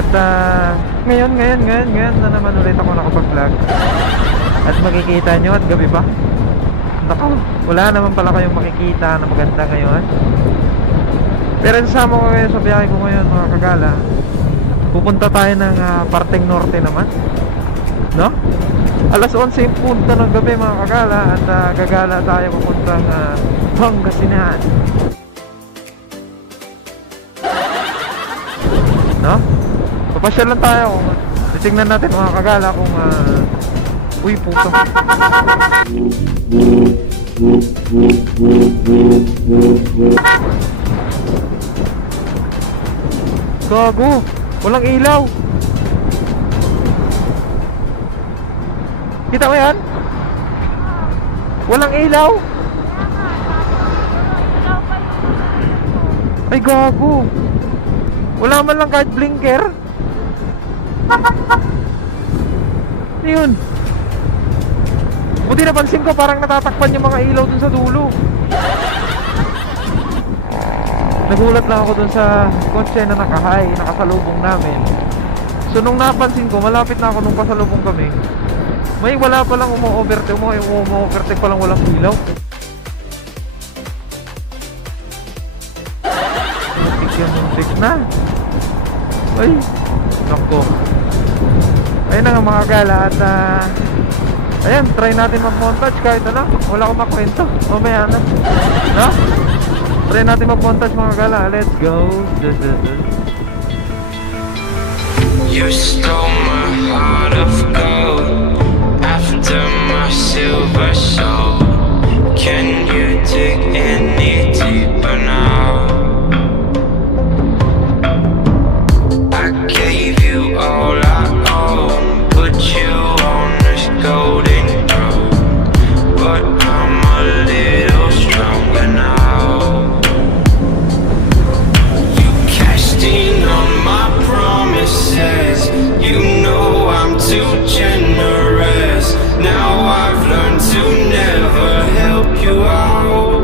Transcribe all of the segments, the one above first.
At ngayon na naman ulit ako nakapag-vlog. At makikita nyo at gabi ba? Naku, wala naman pala kayong makikita na maganda ngayon. Pero kasama ko ngayon sa biyahe ko ngayon mga kagala. Pupunta tayo ng parteng norte naman, no? Alas 11 punta ng gabi mga kagala. At gagala tayo pupuntang Pangasinan, no? Papasyal lang tayo. Titingnan natin mga kagala kung uy puto. Gago, walang ilaw. Kita mo yan? Walang ilaw. Ay gago, wala man lang kahit blinker. Ano yun? Buti napansin ko parang natatakpan yung mga ilaw dun sa dulo. Nagulat lang ako dun sa kotse na nakahay, nakasalubong namin. So nung napansin ko, malapit na ako nung pasalubong kami, may wala palang umu-overtake, umu-overtake palang walang ilaw. Muntik na. Ay, nako. Ayun na nga mga gala. At ayan, try natin mag-montage kahit ano. Wala akong makwento. Mamaya na, no? Try natin mag-montage mga gala. Let's go. You stole my heart of gold after my silver soul. Can you dig any deeper now? I gave you all I own, put you on this golden throne, but I'm a little stronger now. You cashed in on my promises, you know I'm too generous. Now I've learned to never help you out,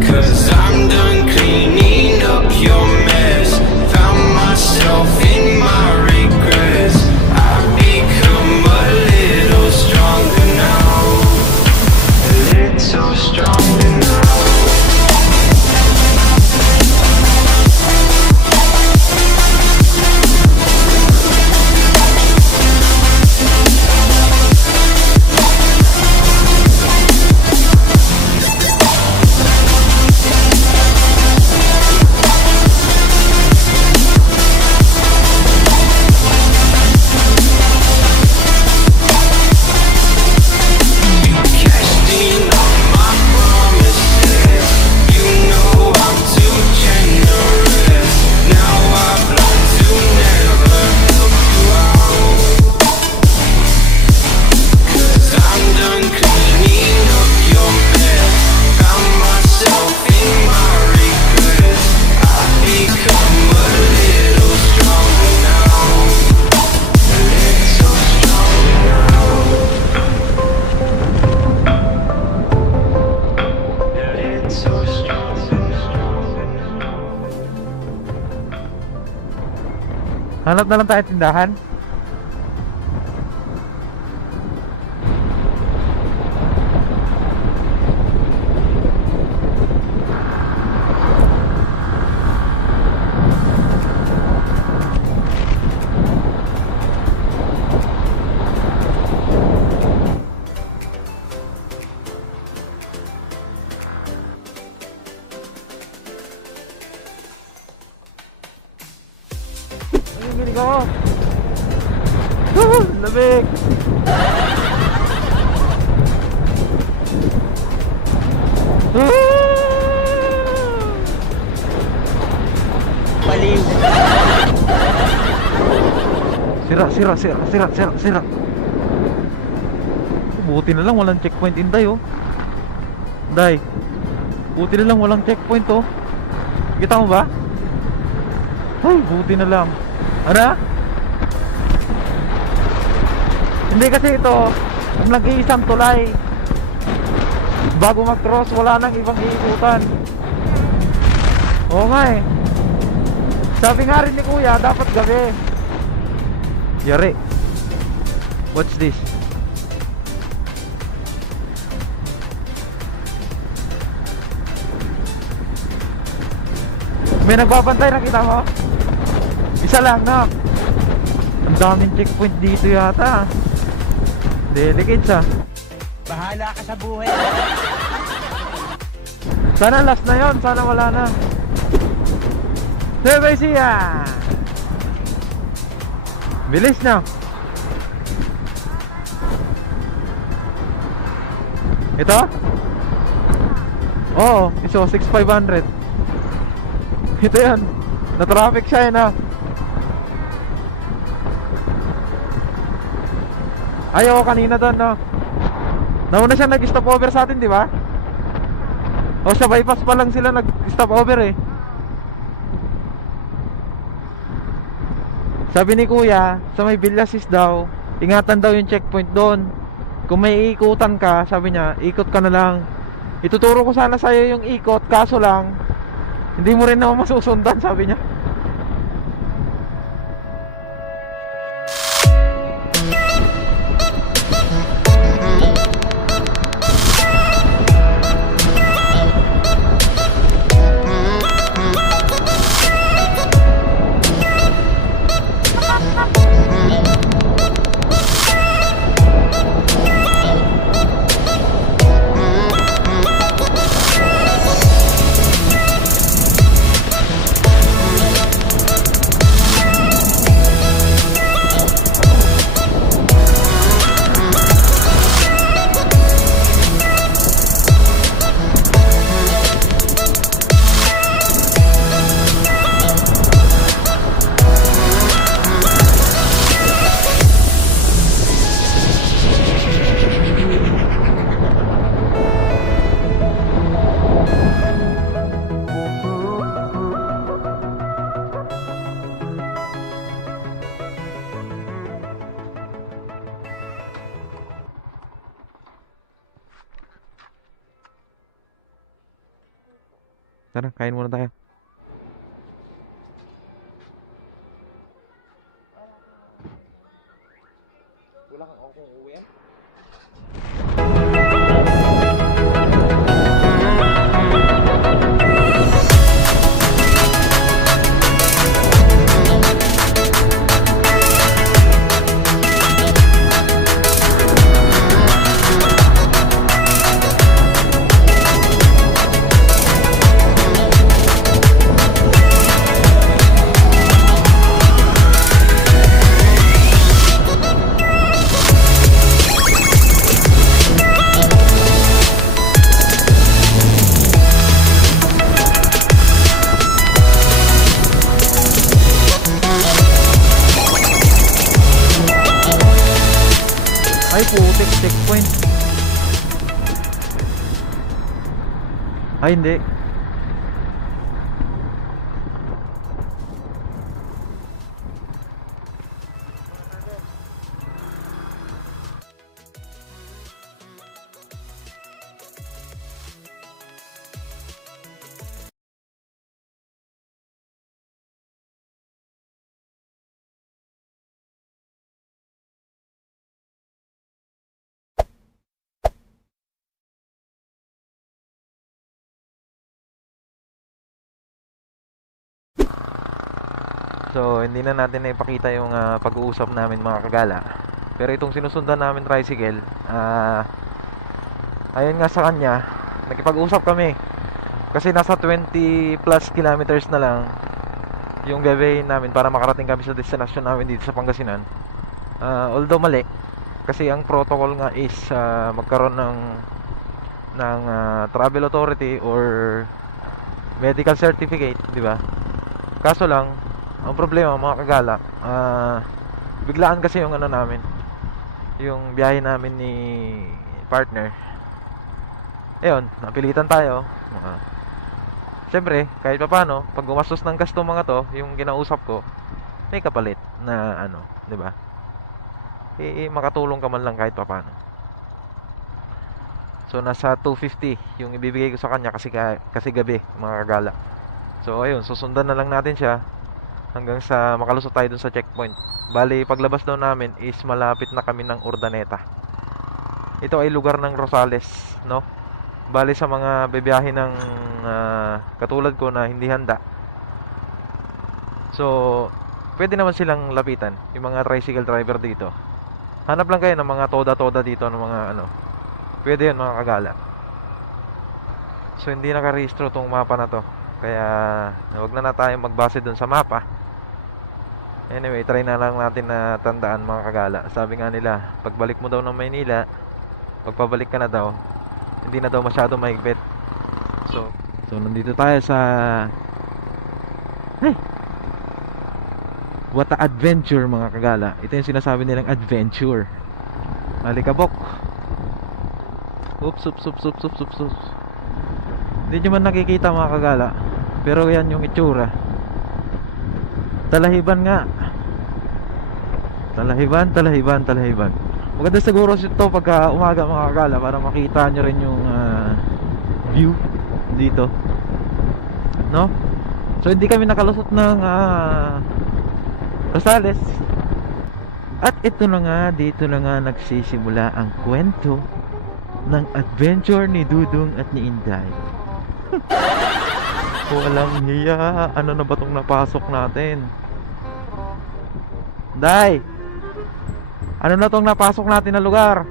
'cause I'm done cleaning up your mess. Found myself in my regrets. I've become a little stronger now, a little stronger now. Hanap na lang tayo tindahan. Ayun, ginig ako. Lamig. Baliw. Sira. Buti na lang walang checkpoint, Inday, oh. Day, buti na lang walang checkpoint, oh. Kita mo ba? Ay, buti na lang. Ano? Hindi kasi ito nag-iisang tulay. Bago mag-cross, wala nang ibang iikutan. Oo nga eh. Sabi nga rin ni kuya, dapat gabi. Yari. What's this? May nagbabantay, nakita mo? Isa lang, no? Ang daming checkpoint dito yata. Delicates, ah. Bahala ka sa buhay. Sana last na yon, sana wala na. Nueva Ecija! Bilis na. Ito? Oo, iso 6,500. Ito yan. Na-traffic siya yun, ha. Ayaw kanina doon, no? Nauna siya nag-stop over sa atin, di ba? O sa bypass pa lang sila nag-stop over eh. Sabi ni kuya, sa may Villasis daw, ingatan daw yung checkpoint doon. Kung may ikutan ka, sabi niya, ikot ka na lang. Ituturo ko sana sa'yo yung ikot, kaso lang hindi mo rin naman masusundan, sabi niya. Tara, kain muna tayo. Ay, putik, checkpoint. Ay, hindi. So, hindi na natin na ipakita yung pag-uusap namin mga kagala. Pero itong sinusundan namin tricycle, ayun nga sa kanya, nakipag-usap kami. Kasi nasa 20 plus kilometers na lang yung gagawin namin para makarating kami sa destination namin dito sa Pangasinan. Although mali, kasi ang protocol nga is magkaroon ng travel authority or medical certificate, di ba? Kaso lang, ang problema mga kagala, biglaan kasi yung ano namin, yung biyahe namin ni partner. Ayun, napilitan tayo. Siyempre, kahit pa paano, pag gumastos ng gasto mga to, yung kinausap ko, may kapalit na ano, di ba? Makatulong ka man lang kahit pa paano. So nasa 250 yung ibibigay ko sa kanya kasi gabi mga kagala. So ayun, susundan na lang natin siya. hanggang sa makalusot tayo dun sa checkpoint. Bali, paglabas daw namin is malapit na kami ng Urdaneta. Ito ay lugar ng Rosales, no? Bali sa mga bebiyahe ng katulad ko na hindi handa. So, pwede naman silang lapitan, yung mga tricycle driver dito. Hanap lang kayo ng mga toda-toda dito, ng mga ano. Pwede yun, mga kagala. So, hindi nakarehistro tong mapa na to. Kaya, wag na tayo magbase dun sa mapa. Anyway, try na lang natin na tandaan, mga kagala. Sabi nga nila, pagbalik mo daw ng Maynila, pagpabalik ka na daw, hindi na daw masyado mahigpit. So nandito tayo sa what a adventure, mga kagala. Ito yung sinasabi nilang adventure. Alikabok. Oops. Hindi nyo man nakikita, mga kagala, pero yan yung itsura. Talahiban nga. Talahiban. Maganda siguro ito pagka umaga, mga kagala, para makita nyo rin yung view dito, no? So hindi kami nakalusot ng Rosales. At ito na nga, dito na nga nagsisimula ang kwento ng adventure ni Dudong at ni Inday. Walang hiya. Ano na ba itong napasok natin? Day, ano na tong napasok natin na lugar?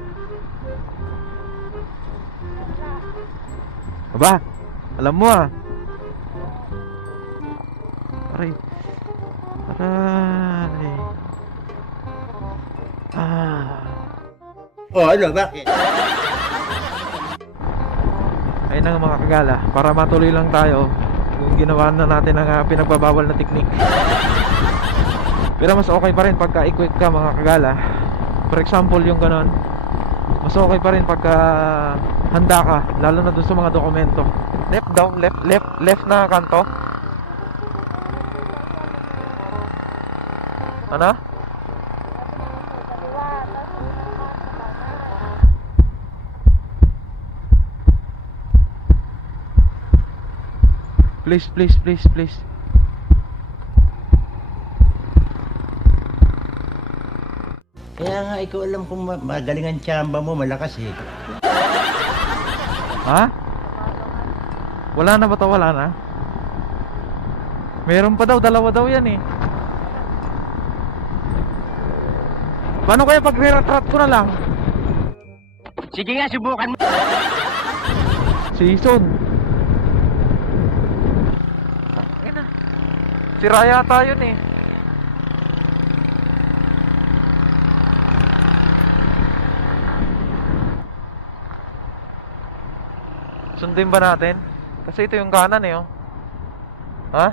Aba, alam mo Aray. Oh, ano, bakit? Ayun na nga, mga kagala, para matuloy lang tayo kung ginawa na natin ang pinagbabawal na teknik. Pero mas okay pa rin pagka equip ka, mga kagala. For example, yung ganon, mas okay pa rin pagka handa ka, lalo na dun sa mga dokumento. Left daw, left na kanto. Ano? Please. Kaya nga, ikaw alam kung magaling ang tsamba mo, malakas eh. Ha? Wala na ba to? Wala na? Meron pa daw, dalawa daw yan eh. Paano kaya pag re-retrat ko na lang? Sige nga, subukan mo. Season. Sira yata yun eh. Sundin ba natin? Kasi ito yung kanan eh, oh. Ha?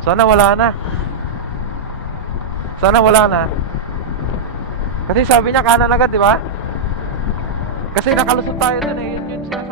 Sana wala na. Kasi sabi niya kanan agad, di ba? Kasi nakalusot tayo dun eh. Yun sa